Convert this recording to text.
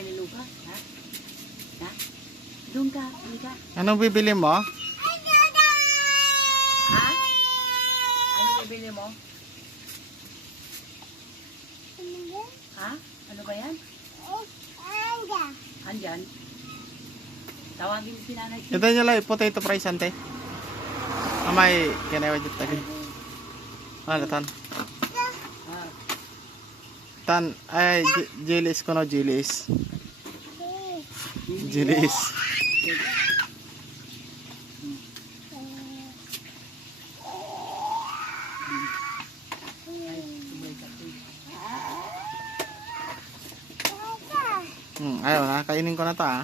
may niluga. Ha? Ha? Doon ka, hindi ka. Anong bibili mo? Ha? Anong bibili mo? Ha? Ano ba yan? Andyan? Tawagin si nanay. Ito nyo lang, potato fries ante. Amay, kinawa dito tagi. Ano tan? Ah, Tan, ay, jilis ko no, jilis. Jilis. ay, sumay ka. Ayaw na, kainin ko na to ah.